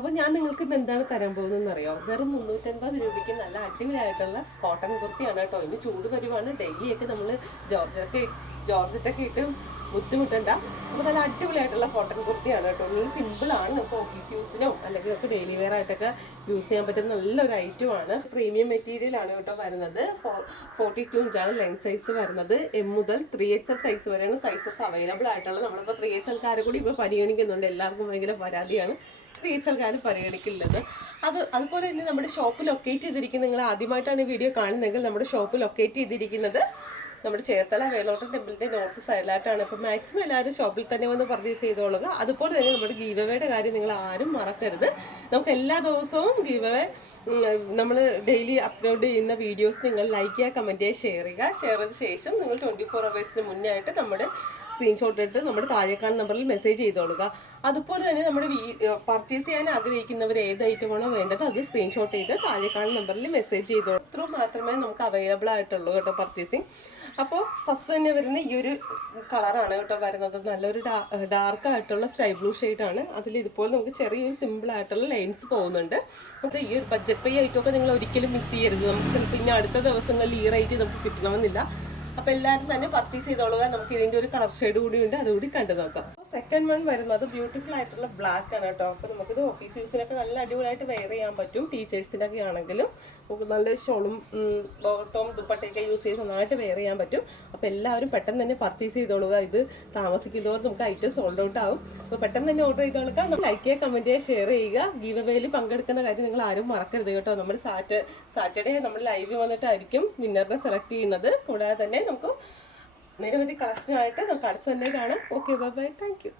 അപ്പോൾ ഞാൻ നിങ്ങൾക്ക് ഇന്ന് എന്താണ് തരാൻ പോകുന്നതെന്ന് അറിയാം. വെറും 350 രൂപയ്ക്ക് നല്ല അടിപൊളിയായിട്ടുള്ള കോട്ടൺ കുർത്തിയാണ് കേട്ടോ. ഇന്ന് ചൂട് വരുവാണ്. ഡെയിലിയൊക്കെ നമ്മൾ ജോർജറ്റൊക്കെ ഇട്ട് ബുദ്ധിമുട്ടണ്ട. അപ്പോൾ നല്ല അടിപൊളിയായിട്ടുള്ള കോട്ടൺ കുർത്തിയാണ് കേട്ടോ. നിങ്ങൾ സിമ്പിളാണ്, നമുക്ക് ഓഫീസ് യൂസിനോ അല്ലെങ്കിൽ നമുക്ക് ഡെയിലി വെയർ ആയിട്ടൊക്കെ യൂസ് ചെയ്യാൻ പറ്റുന്ന നല്ലൊരു ഐറ്റമാണ്. പ്രീമിയം മെറ്റീരിയലാണ് കേട്ടോ വരുന്നത്. 42 ഇഞ്ചാണ് ലെങ്ത് സൈസ് വരുന്നത്. M മുതൽ 3XL സൈസ് വരെയാണ് സൈസസ് അവൈലബിൾ ആയിട്ടുള്ളത്. നമ്മളിപ്പോൾ 3XLക്കാരെ കൂടി ഇപ്പോൾ പരിഗണിക്കുന്നുണ്ട്. എല്ലാവർക്കും ഭയങ്കര പരാതിയാണ് 3XLക്കാർ പരിഗണിക്കില്ലെന്ന്. അതുപോലെ തന്നെ നമ്മുടെ ഷോപ്പ് ലൊക്കേറ്റ് ചെയ്തിരിക്കുന്നത്, നിങ്ങൾ ആദ്യമായിട്ടാണ് ഈ വീഡിയോ കാണുന്നതെങ്കിൽ നമ്മുടെ ഷോപ്പ് ലൊക്കേറ്റ് ചെയ്തിരിക്കുന്നത് നമ്മുടെ ചേർത്തല വേലോട്ടൻ ടെമ്പിളിൻ്റെ നോർത്ത് സൈഡിലായിട്ടാണ്. ഇപ്പോൾ മാക്സിമം എല്ലാവരും ഷോപ്പിൽ തന്നെ വന്ന് പർച്ചേസ് ചെയ്തോളുക. അതുപോലെ തന്നെ നമ്മുടെ ഗീവ് അവേയുടെ കാര്യം നിങ്ങൾ ആരും മറക്കരുത്. നമുക്ക് എല്ലാ ദിവസവും ഗീവ് അവേ നമ്മൾ ഡെയിലി അപ്ലോഡ് ചെയ്യുന്ന വീഡിയോസ് നിങ്ങൾ ലൈക്ക് ചെയ്യുക, കമൻറ്റ് ചെയ്യുക, ഷെയർ ചെയ്യുക. ഷെയർ ചെയ്ത ശേഷം നിങ്ങൾ 24 hours മുന്നേ ആയിട്ട് നമ്മുടെ സ്ക്രീൻഷോട്ട് ഇട്ട് നമ്മുടെ താഴേക്കാണ് നമ്പറിൽ മെസ്സേജ് ചെയ്തോളുക. അതുപോലെ തന്നെ നമ്മുടെ പർച്ചേസ് ചെയ്യാൻ ആഗ്രഹിക്കുന്നവർ ഏത് ഐറ്റമാണോ വേണ്ടത് അത് സ്ക്രീൻഷോട്ട് ചെയ്ത് താഴേക്കാണ് നമ്പറിൽ മെസ്സേജ് ചെയ്തോളൂ. ഇത്ര മാത്രമേ നമുക്ക് അവൈലബിൾ ആയിട്ടുള്ളൂ കേട്ടോ പർച്ചേസിങ്. അപ്പോൾ ഫസ്റ്റ് തന്നെ വരുന്ന ഈ ഒരു കളറാണ് കേട്ടോ വരുന്നത്. നല്ലൊരു ഡാർക്ക് ആയിട്ടുള്ള സ്കൈ ബ്ലൂ ഷെയ്ഡാണ്. അതിൽ ഇതുപോലെ നമുക്ക് ചെറിയൊരു സിമ്പിൾ ആയിട്ടുള്ള ലൈൻസ് പോകുന്നുണ്ട്. അപ്പോൾ ഈ ഒരു ബഡ്ജറ്റ് പേ ഐറ്റമൊക്കെ നിങ്ങൾ ഒരിക്കലും മിസ് ചെയ്യരുത്. നമുക്ക് പിന്നെ അടുത്ത ദിവസങ്ങളിൽ ഈ റേറ്റ് നമുക്ക് കിട്ടണമെന്നില്ല. അപ്പോൾ എല്ലാവരും തന്നെ പർച്ചേസ് ചെയ്തോളുക. നമുക്ക് ഇതിൻ്റെ ഒരു കളർ ഷെയ്ഡ് കൂടി ഉണ്ട്, അതുകൂടി കണ്ടു നോക്കാം. സെക്കൻഡ് വൺ വരുന്നത് ബ്യൂട്ടിഫുൾ ആയിട്ടുള്ള ബ്ലാക്ക് ആണ് കേട്ടോ. അപ്പോൾ നമുക്കിത് ഓഫീസ് യൂസിനൊക്കെ നല്ല അടിപൊളിയായിട്ട് വെയർ ചെയ്യാൻ പറ്റും. ടീച്ചേഴ്സിനൊക്കെ ആണെങ്കിലും നമുക്ക് നല്ല ഷോളും ബോട്ടവും ദുപ്പട്ടയൊക്കെ യൂസ് ചെയ്ത് നന്നായിട്ട് വെയർ ചെയ്യാൻ പറ്റും. അപ്പോൾ എല്ലാവരും പെട്ടെന്ന് തന്നെ പർച്ചേസ് ചെയ്തോളുക. ഇത് താമസിക്കുന്നതോടെ നമുക്ക് ഐറ്റം സോൾഡ് ഔട്ട് ആവും. അപ്പോൾ പെട്ടെന്ന് തന്നെ ഓർഡർ ചെയ്തോളുക. നമ്മൾ ലൈക്ക് ചെയ്യുക, കമൻറ്റ് ചെയ്യുക, ഷെയർ ചെയ്യുക. ഗീവ് അവേയിൽ പങ്കെടുക്കുന്ന കാര്യം നിങ്ങൾ ആരും മറക്കരുത് കേട്ടോ. നമ്മൾ സാറ്റർഡേ നമ്മൾ ലൈവ് വന്നിട്ടായിരിക്കും വിന്നറിനെ സെലക്ട് ചെയ്യുന്നത്. കൂടാതെ തന്നെ നമുക്ക് നിരവധി കളക്ഷനായിട്ട് നമുക്ക് അടുത്ത് തന്നെ കാണാം. Okay, bye bye, thank you.